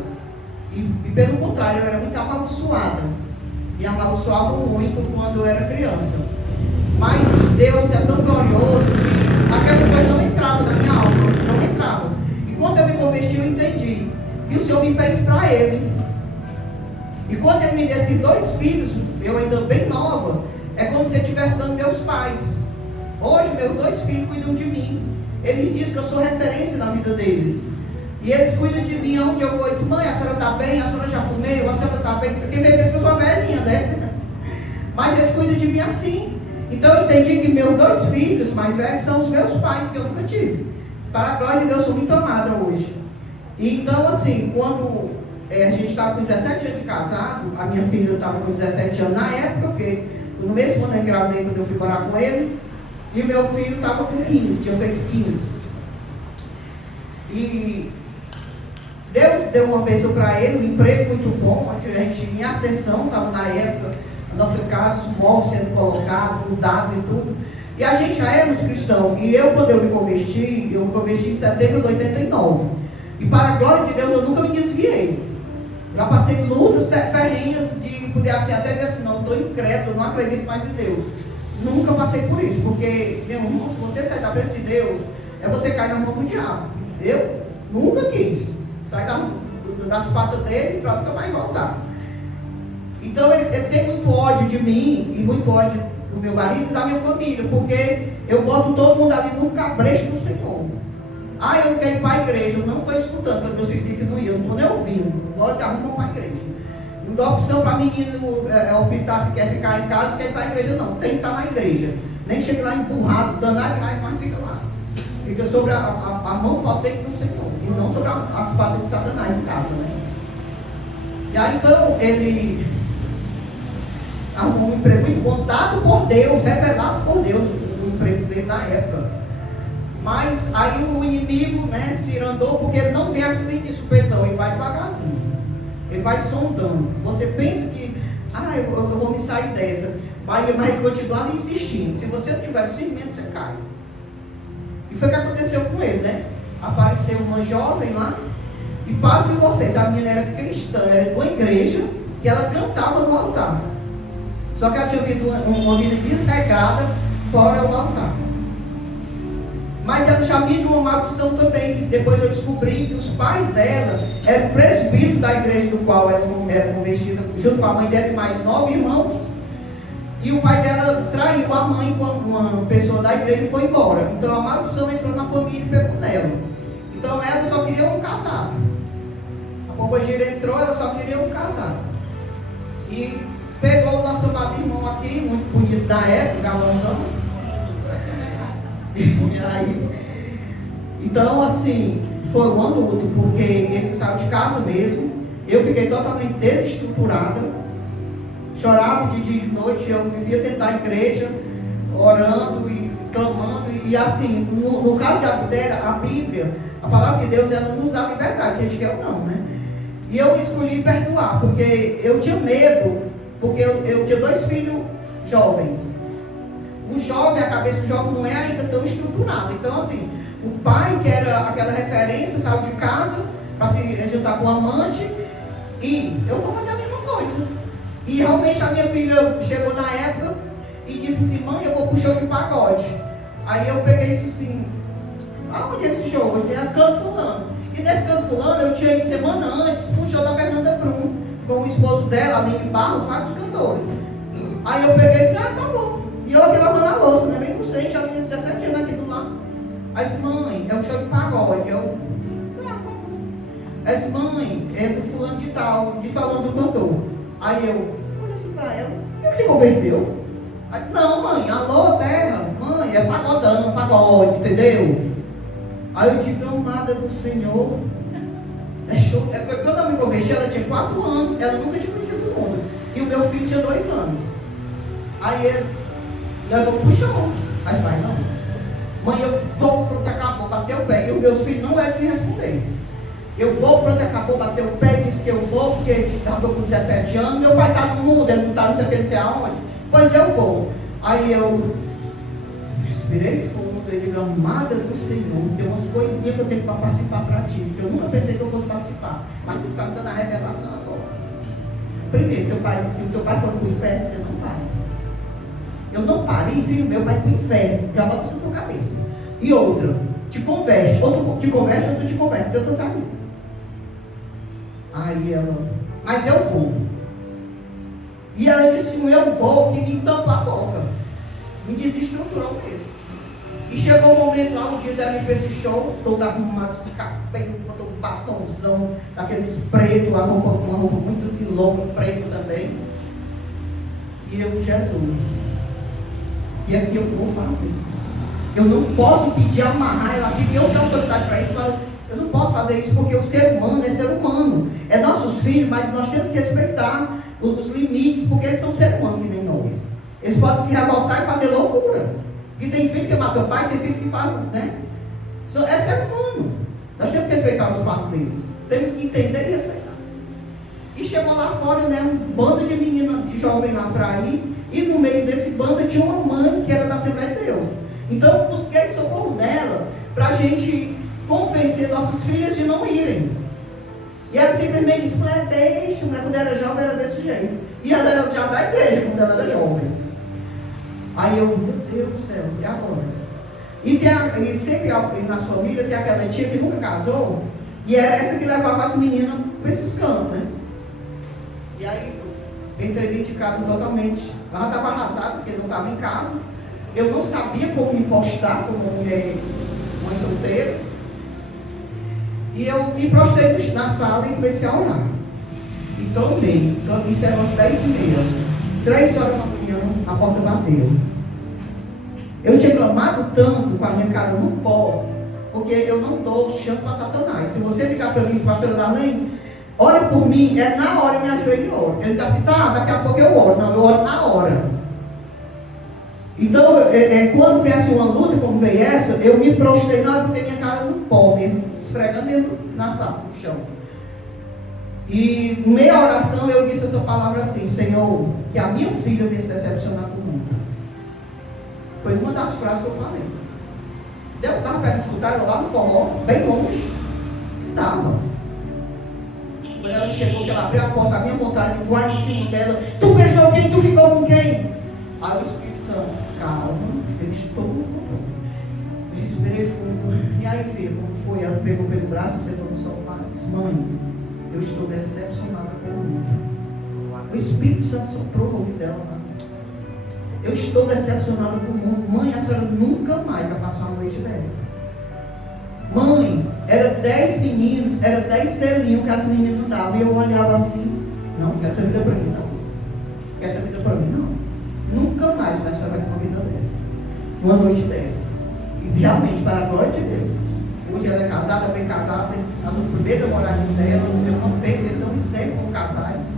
E pelo contrário, eu era muito amaldiçoada. Me amaldiçoavam muito quando eu era criança. Mas Deus é tão glorioso que aquelas coisas não entravam na minha alma, não entravam. E quando eu me converti, eu entendi que o Senhor me fez para Ele. E quando Ele me deu esses 2 filhos, eu ainda bem nova, é como se Ele estivesse dando meus pais. Hoje, meus 2 filhos cuidam de mim. Ele diz que eu sou referência na vida deles. E eles cuidam de mim aonde eu vou. Disse, mãe, a senhora está bem? A senhora já comeu? A senhora está bem? Quem vê pensa que eu sou velhinha, né? Mas eles cuidam de mim assim. Então eu entendi que meus 2 filhos mais velhos são os meus pais, que eu nunca tive. Para a glória de Deus, eu sou muito amada hoje. E então, assim, quando a gente estava com 17 anos de casado, a minha filha estava com 17 anos na época, porque no mesmo ano eu engravidei quando eu fui morar com ele, e o meu filho estava com 15, tinha feito 15. E Deus deu uma bênção para ele, um emprego muito bom, a gente em ascensão, estava na época, na nossa casa, os móveis sendo colocados, mudados e tudo. E a gente já éramos cristãos. E eu, quando eu me converti em setembro de 89. E para a glória de Deus, eu nunca me desviei. Já passei lutas ferrenhas de poder assim, até dizer assim, não, estou incrédulo, não acredito mais em Deus. Nunca passei por isso, porque, meu irmão, se você sair da frente de Deus, você cair na mão do diabo. Eu nunca quis sair das patas dele para nunca mais voltar. Então ele tem muito ódio de mim e muito ódio do meu marido e da minha família, porque eu boto todo mundo ali no cabresto do Senhor. Ah, eu não quero ir para a igreja, eu não estou escutando, porque meus filhos dizem que não ia, eu não estou nem ouvindo. Pode se arrumar para a igreja. Não dá opção para menino optar se quer ficar em casa, quer ir para a igreja, não. Tem que estar na igreja. Nem que chegue lá empurrado, danado, mas fica lá. Fica sobre a mão potente do Senhor, e não sobre as patas de Satanás em casa, né? E aí então ele arrumou um emprego muito bom, dado por Deus, revelado por Deus, o emprego dele na época. Mas aí o inimigo, né, se irandou, porque ele não vem assim de supetão, ele vai devagarzinho, ele vai sondando. Você pensa que, eu vou me sair dessa, mas ele continua insistindo. Se você não tiver discernimento, você cai. E foi o que aconteceu com ele, né? Apareceu uma jovem lá, e pasmem vocês, a menina era cristã, era de uma igreja, e ela cantava no altar. Só que ela tinha vivido uma vida desregrada fora o altar. Mas ela já vinha de uma maldição também, que depois eu descobri que os pais dela eram presbíteros da igreja do qual ela era convertida, junto com a mãe dela e mais 9 irmãos. E o pai dela traiu a mãe com uma pessoa da igreja e foi embora. Então a maldição entrou na família e pegou nela. Então ela só queria um casado. A pombogira entrou, ela só queria um casado. E pegou o nosso amado irmão aqui, muito bonito da época, galãozão. Então, assim, foi uma luta, porque ele saiu de casa mesmo. Eu fiquei totalmente desestruturada. chorava de dia e de noite. Eu vivia dentro da igreja, orando e clamando. E assim, no caso de Abdera, a Bíblia, a palavra de Deus, ela nos dá liberdade, se a gente quer ou não, né? E eu escolhi perdoar, porque eu tinha medo, porque eu tinha 2 filhos jovens. O jovem, a cabeça do jovem não é ainda tão estruturada. Então, assim, o pai, que era aquela referência, saiu de casa para se juntar com o amante, e eu vou fazer a mesma coisa. E realmente a minha filha chegou na época e disse assim: mãe, eu vou pro show de pagode. Aí eu peguei isso assim: aonde é esse show? Esse é Canto Fulano. E nesse Canto Fulano eu tinha ido semana antes para um show da Fernanda Brum, com o esposo dela, Aline Barros, vários cantores. Aí eu peguei e disse: ah, tá bom. E eu aqui lavando a louça, né? Bem inocente, a menina de 17 anos aqui do lado. Aí disse: mãe, é um show de pagode. Eu, aí disse: mãe, é do fulano de tal, de falando do cantor. Aí eu olhei assim pra ela: ele se converteu? Aí, não, mãe, alô, terra, mãe, é pagodão, pagode, entendeu? Aí eu digo: amada do Senhor, é show. Quando eu me converti, ela tinha 4 anos, ela nunca tinha conhecido o mundo. E o meu filho tinha 2 anos. Aí ele levou pro show. Aí vai: não, mãe, eu vou pro Tacabô, bater o pé. E os meus filhos não eram me responder. Eu vou pro Tacabô, bater o pé, disse que eu vou, porque eu estou com 17 anos, meu pai está no mundo, ele não está não sei o que, não sei aonde. Pois eu vou. Aí eu respirei fundo e digo: amada do Senhor, tem umas coisinhas que eu tenho para participar para ti, porque eu nunca pensei que eu fosse participar, mas tu está me dando a revelação agora. Primeiro, teu pai disse: o teu pai foi para o inferno, você não vai. Eu não parei, filho meu, vai para o inferno, já bota isso na tua cabeça. E outra, te converte, ou tu te converte ou tu te converte, porque eu estou saindo. Aí ela: mas eu vou. E ela disse: eu vou, que me tampou a boca, me desestruturou mesmo. E chegou o momento lá, um dia dela ir para esse show, toda arrumada, esse cabelo, botou um batonzão, daqueles pretos, uma roupa muito assim, longa, preto também. E eu: Jesus, e aqui eu vou fazer. Eu não posso pedir amarrar ela aqui, porque eu tenho autoridade para isso, mas eu não posso fazer isso, porque o ser humano é ser humano. É nossos filhos, mas nós temos que respeitar os limites, porque eles são ser humano que nem nós. Eles podem se revoltar e fazer loucura. Porque tem filho que mata o pai, tem filho que faz, né? É ser humano. Nós temos que respeitar o espaço deles. Temos que entender e respeitar. E chegou lá fora, né, um bando de meninas, de jovem lá para ir, e no meio desse bando tinha uma mãe que era da Assembleia de Deus. Então eu busquei socorro dela para a gente convencer nossas filhas de não irem. E ela simplesmente disse: mulher, deixa, mulher, quando era jovem era desse jeito. E ela era já da igreja quando ela era jovem. Aí eu: meu Deus do céu, e agora? E sempre nas famílias tem aquela tia que nunca casou, e era essa que levava as meninas para esses cantos, né? E aí eu entrei dentro de casa totalmente, ela estava arrasada porque não estava em casa. Eu não sabia como me postar como mulher, mãe solteira. E eu me prostrei na sala e comecei a orar. E tomei. Então, isso era umas 10h30. 3 horas da manhã, a porta bateu. Eu tinha clamado tanto com a minha cara no pó, porque eu não dou chance para Satanás. Se você ligar para mim, pastora Darlene, ore por mim, é na hora eu me ajoelho e oro. Ele diz assim: tá, daqui a pouco eu oro. Não, eu oro na hora. Então, quando viesse uma luta como veio essa, eu me prostrei na hora, botei minha cara no pó mesmo, esfregando mesmo na sala, no chão. E no meio da oração eu disse essa palavra assim: Senhor, que a minha filha venha se decepcionar com o mundo. Foi uma das frases que eu falei. Eu estava para escutar ela lá no forró, bem longe. Estava. Quando ela chegou, que ela abriu a porta, a minha vontade de voar em cima dela: tu beijou quem? Tu ficou com quem? Aí o Espírito Santo: calma, eu estou no controle. Respirei fundo. E aí, filha, como foi? Ela pegou pelo braço, sentou no sofá e disse: mãe, eu estou decepcionada pelo mundo. O Espírito Santo soprou no ouvido dela. Eu estou decepcionada com o mundo. Mãe, a senhora nunca mais vai passar uma noite dessa. Mãe, era 10 meninos, era 10 selinhos que as meninas não davam. E eu olhava assim: não, quer essa vida para mim, não. Quer essa vida para mim, não. Nunca mais a senhora vai ter uma vida dessa. Uma noite dessa. E realmente, para a glória de Deus. Hoje ela é casada, bem casada. Nós no primeiro namoradinho dela, eu não penso, eles são sempre como casais.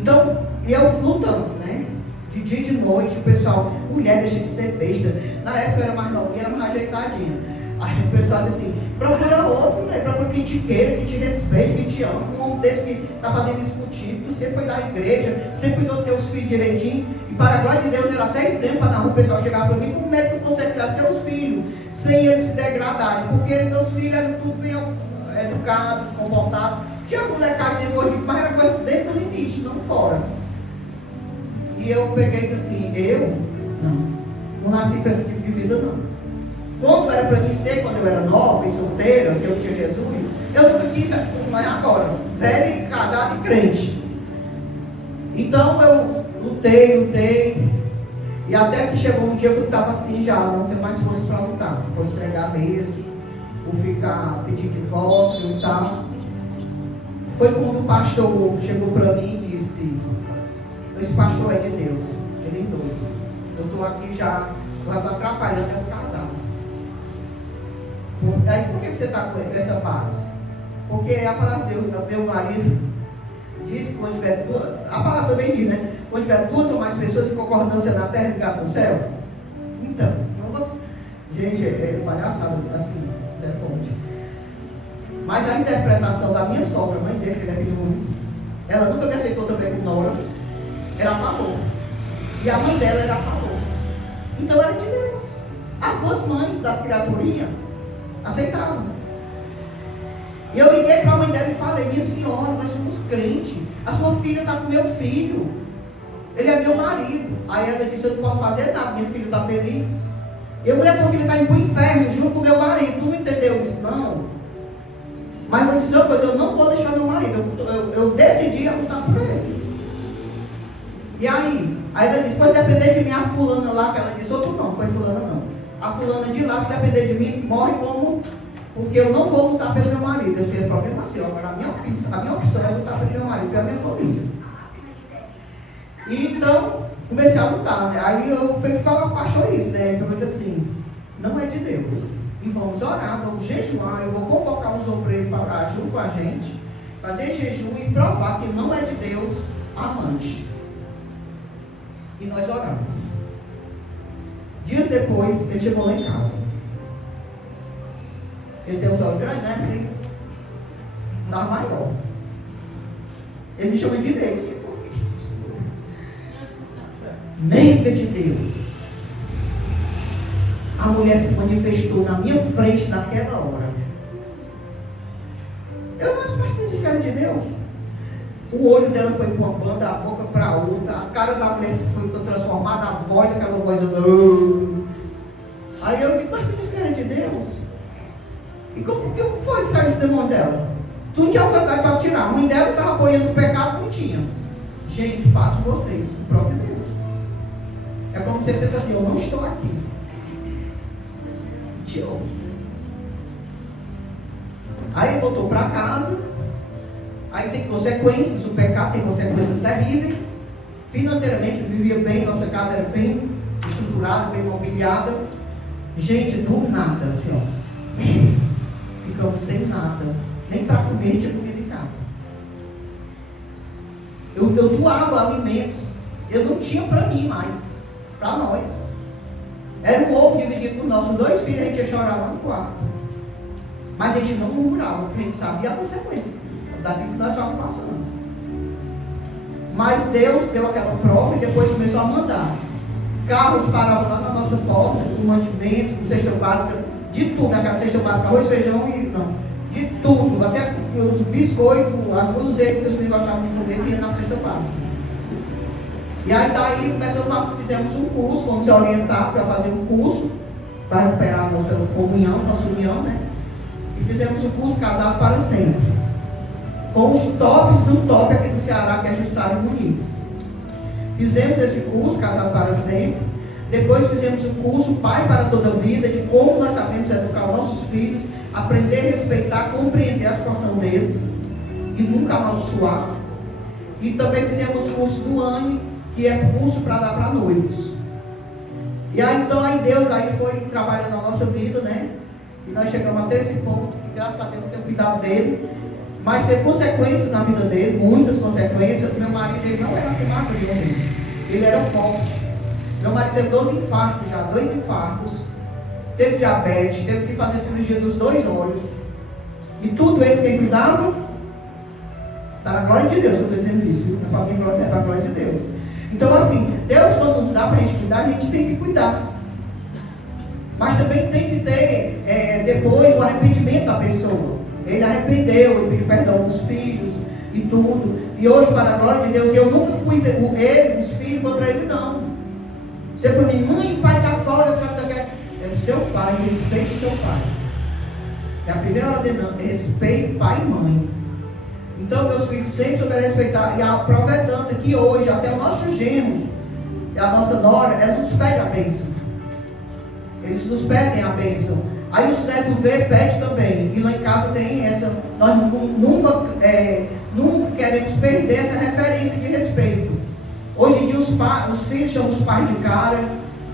Então, eu lutando, né? De dia e de noite, o pessoal, mulher deixa de ser besta. Na época eu era mais novinha, era mais ajeitadinha. Aí o pessoal diz assim, procura outro, né? Procura quem te queira, quem te respeite, quem te ama. Um homem desse que está fazendo isso contigo, tu sempre foi da igreja, sempre cuidou dos teus filhos direitinho. E para a glória de Deus, era até exemplo na rua, o pessoal chegava para mim, como é que tu consegue criar teus filhos sem eles se degradarem? Porque meus filhos eram tudo bem educados, comportados. Tinha molecadinha gordinha, mas era coisa desde o limite, não fora. E eu peguei e disse assim, eu não nasci para esse tipo de vida não. Quando era para mim ser, quando eu era nova e solteira, que eu tinha Jesus, eu nunca quis, mas agora, velho, casado e crente. Então eu lutei, e até que chegou um dia que eu estava assim já, não tenho mais força para lutar, vou entregar mesmo, vou ficar pedindo divórcio e tal. Foi quando o pastor chegou para mim e disse, esse pastor é de Deus, ele em dois. Eu estou aqui já atrapalhando o casal. Aí por que você está com essa paz? Porque a palavra de Deus, meu marido diz que quando tiver duas, a palavra também diz, né? Quando tiver duas ou mais pessoas em concordância na terra, ligado no céu. Então, gente, é palhaçada assim, Zé Ponte. Mas a interpretação da minha sogra, mãe dele, que ele é filho único, ela nunca me aceitou também como nora, era a favor. E a mãe dela era a favor. Então era de Deus. As duas mães das criaturinhas aceitavam. E eu liguei para a mãe dela e falei, minha senhora, nós somos crentes, a sua filha está com meu filho, ele é meu marido. Aí ela disse, eu não posso fazer nada, meu filho está feliz. Eu, mulher, tua filha está indo para o inferno junto com meu marido, tu não entendeu isso? Não. Mas vou dizer uma coisa, eu não vou deixar meu marido, eu decidi a lutar por ele. E aí ela disse, pode depender de mim, a fulana lá, que ela disse, outro não, foi fulana não. A fulana de lá, se depender de mim, morre como, porque eu não vou lutar pelo meu marido. Esse é o problema seu. Agora a minha opção é lutar pelo meu marido, pela minha família. E então, comecei a lutar, né? Aí eu fui falar com o pastor isso, né? Então eu disse assim, não é de Deus. E vamos orar, vamos jejuar, eu vou convocar os obreiros para orar junto com a gente, fazer jejum e provar que não é de Deus amante. E nós oramos. Dias depois, ele chegou lá em casa. Ele tem os olhos grandes, né? Assim, mas maior. Ele me chama de Deus. Nega de Deus. A mulher se manifestou na minha frente naquela hora. Eu não disse que era de Deus. O olho dela foi para uma banda, a boca para outra, a cara da mulher foi transformada, a voz, aquela voz. Aí eu digo, mas me disse que era de Deus. E como foi que saiu esse demônio dela? Tu não tinha autoridade para tirar. A mãe dela estava apoiando o pecado, não tinha. Gente, passo vocês, o próprio Deus. É como se você dissesse assim, eu não estou aqui. Tirou. Aí voltou para casa. Aí tem consequências, o pecado tem consequências terríveis. Financeiramente vivia bem, nossa casa era bem estruturada, bem mobiliada. Gente, do nada, assim, ó, ficamos sem nada, nem para comer tinha comida em casa. Eu doava alimentos, eu não tinha para mim mais, para nós. Era um ovo dividido com nossos 2 filhos, a gente ia chorar lá no quarto. Mas a gente não murmurava, porque a gente sabia a consequência daquilo que nós estávamos passando. Mas Deus deu aquela prova e depois começou a mandar. Carros paravam lá na nossa porta, com mantimento, com cesta básica, de tudo, aquela cesta básica, arroz, feijão e não, de tudo, até os biscoitos, as guloseimas que os meninos gostavam de comer, vinha na cesta básica. E aí daí fizemos um curso, fomos orientados para fazer um curso, para recuperar a nossa comunhão, nossa união, né? E fizemos um curso Casado para Sempre, com os tops do top aqui do Ceará, que é Jussara Muniz. Fizemos esse curso, Casado para Sempre. Depois fizemos o curso Pai para Toda a Vida, de como nós sabemos educar os nossos filhos, aprender a respeitar, compreender a situação deles e nunca amaldiçoar. E também fizemos o curso do ANE, que é curso para dar para noivos. E aí então Deus aí foi trabalhando na nossa vida, né? E nós chegamos até esse ponto, que graças a Deus eu tenho cuidado dele. Mas teve consequências na vida dele, muitas consequências. Meu marido ele não era assim magro, gente. Ele era forte. Meu marido teve 2 infartos já, 2 infartos. Teve diabetes, teve que fazer cirurgia dos 2 olhos. E tudo eles quem cuidava? Para a glória de Deus, que eu estou dizendo isso, viu? Não é para a minha glória, é para a glória de Deus. Então assim, Deus quando nos dá para a gente cuidar, a gente tem que cuidar. Mas também tem que ter depois o arrependimento da pessoa. Ele arrependeu, ele pediu perdão dos filhos e tudo. E hoje, para a glória de Deus, eu nunca pus ele, os filhos, contra ele, não. Você por mim, mãe, pai está fora, sabe o que é? É o seu pai, respeite o seu pai. É a primeira ordenança, respeite pai e mãe. Então, meus filhos sempre souberam respeitar. E a prova é tanta que hoje, até os nossos genros, a nossa nora, ela nos pede a bênção. Eles nos pedem a bênção. Aí os netos vê, pede também. E lá em casa tem essa. Nós nunca queremos perder essa referência de respeito. Hoje em dia os filhos chamam os pais de cara,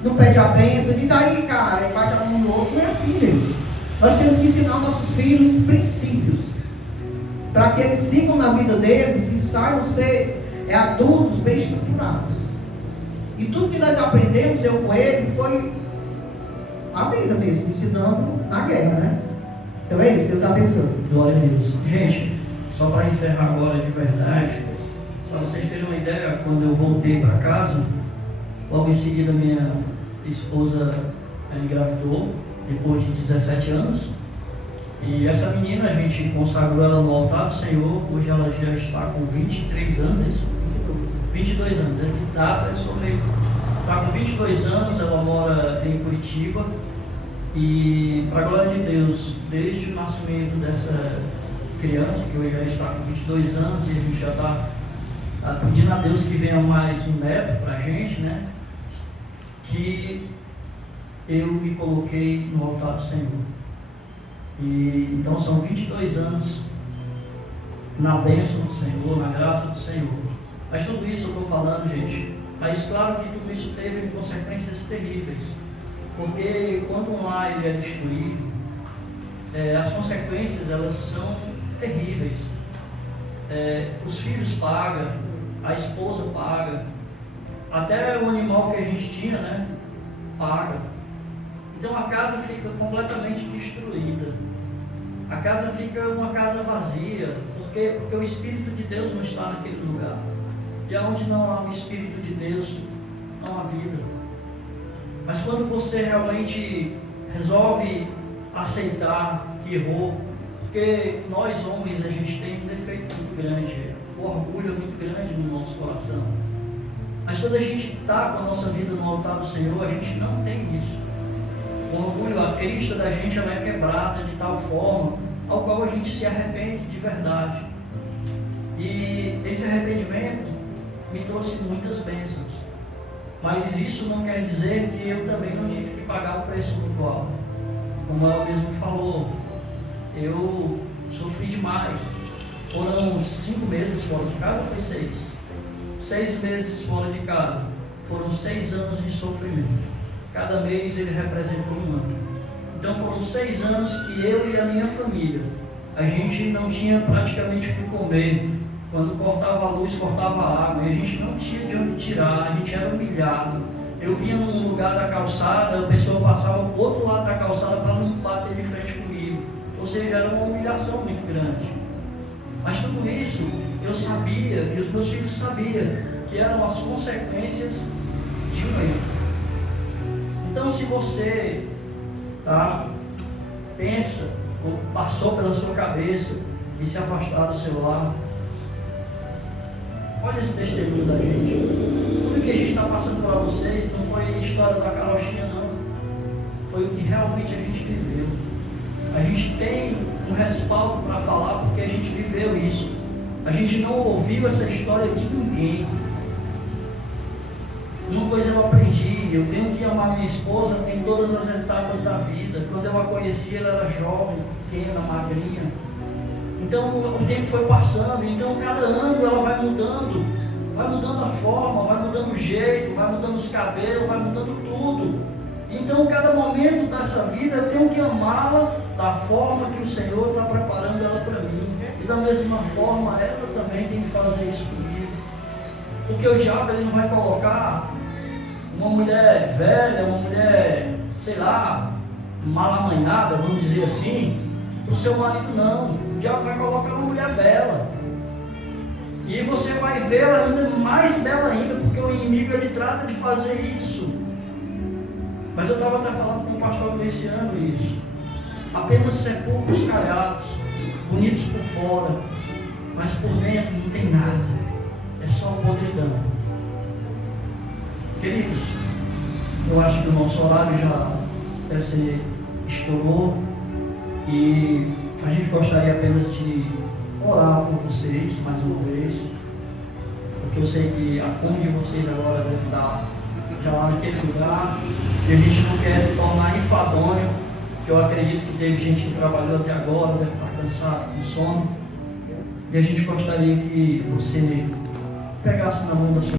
não pede a bênção, diz aí cara, e bate a mão no outro. Não é assim, gente. Nós temos que ensinar aos nossos filhos princípios, para que eles sigam na vida deles e saiam ser adultos bem estruturados. E tudo que nós aprendemos, eu com ele, foi a vida mesmo, ensinando na guerra, né? Então é isso, Deus abençoe. Glória a Deus. Gente, só para encerrar agora de verdade, para vocês terem uma ideia, quando eu voltei para casa, logo em seguida minha esposa engravidou, depois de 17 anos. E essa menina, a gente consagrou ela no altar do Senhor. Hoje ela já está com 23 anos. 22 anos, é de data, eu sou meio. Está com 22 anos, ela mora em Curitiba. E, para a glória de Deus, desde o nascimento dessa criança, que hoje já está com 22 anos, e a gente já está pedindo a Deus que venha mais um neto para a gente, né? Que eu me coloquei no altar do Senhor. E então são 22 anos na bênção do Senhor, na graça do Senhor. Mas tudo isso eu estou falando, gente, mas claro que tudo isso teve consequências terríveis, porque quando um lar ele é destruído, as consequências elas são terríveis. Os filhos pagam, a esposa paga, até o animal que a gente tinha, né, paga. Então a casa fica completamente destruída. A casa fica uma casa vazia, porque o Espírito de Deus não está naquele lugar. E onde não há o Espírito de Deus, não há vida. Mas quando você realmente resolve aceitar que errou, porque nós homens a gente tem um defeito muito grande, o orgulho é muito grande no nosso coração. Mas quando a gente está com a nossa vida no altar do Senhor, a gente não tem isso. O orgulho, a crista da gente, ela é quebrada de tal forma ao qual a gente se arrepende de verdade. E esse arrependimento me trouxe muitas bênçãos. Mas isso não quer dizer que eu também não tive que pagar o preço muito alto. Como ela mesmo falou, eu sofri demais. Foram 5 meses fora de casa, ou foi 6? 6 meses fora de casa. Foram 6 anos de sofrimento. Cada mês ele representou um ano. Então foram 6 anos que eu e a minha família, a gente não tinha praticamente o que comer. Quando cortava a luz, cortava a água, e a gente não tinha de onde tirar, a gente era humilhado. Eu vinha num lugar da calçada, a pessoa passava para o outro lado da calçada para não bater de frente comigo. Ou seja, era uma humilhação muito grande. Mas tudo isso eu sabia, e os meus filhos sabiam, que eram as consequências de um erro. Então, se você pensa, ou passou pela sua cabeça e se afastar do seu lar, olha esse testemunho da gente. Tudo que a gente está passando para vocês não foi a história da carochinha, não. Foi o que realmente a gente viveu. A gente tem um respaldo para falar porque a gente viveu isso. A gente não ouviu essa história de ninguém. Uma coisa eu aprendi, eu tenho que amar minha esposa em todas as etapas da vida. Quando eu a conheci, ela era jovem, pequena, magrinha. Então o tempo foi passando, então cada ano ela vai mudando a forma, vai mudando o jeito, vai mudando os cabelos, vai mudando tudo. Então cada momento dessa vida eu tenho que amá-la da forma que o Senhor está preparando ela para mim. E da mesma forma, ela também tem que fazer isso comigo. Porque o diabo ele não vai colocar uma mulher velha, uma mulher, sei lá, mal amanhada, vamos dizer assim, para o seu marido, não. O diabo vai colocar uma mulher bela. E você vai vê-la ainda mais bela ainda, porque o inimigo ele trata de fazer isso. Mas eu estava até falando com o pastor Luciano isso. Apenas sepulcros caiados, bonitos por fora, mas por dentro não tem nada. É só podridão. Queridos, eu acho que o nosso horário já deve ser estourou. E a gente gostaria apenas de orar por vocês mais uma vez, porque eu sei que a fome de vocês agora deve estar já lá naquele lugar, e a gente não quer se tornar enfadonho, que eu acredito que teve gente que trabalhou até agora, deve estar cansado, com sono, e a gente gostaria que você pegasse na mão da sua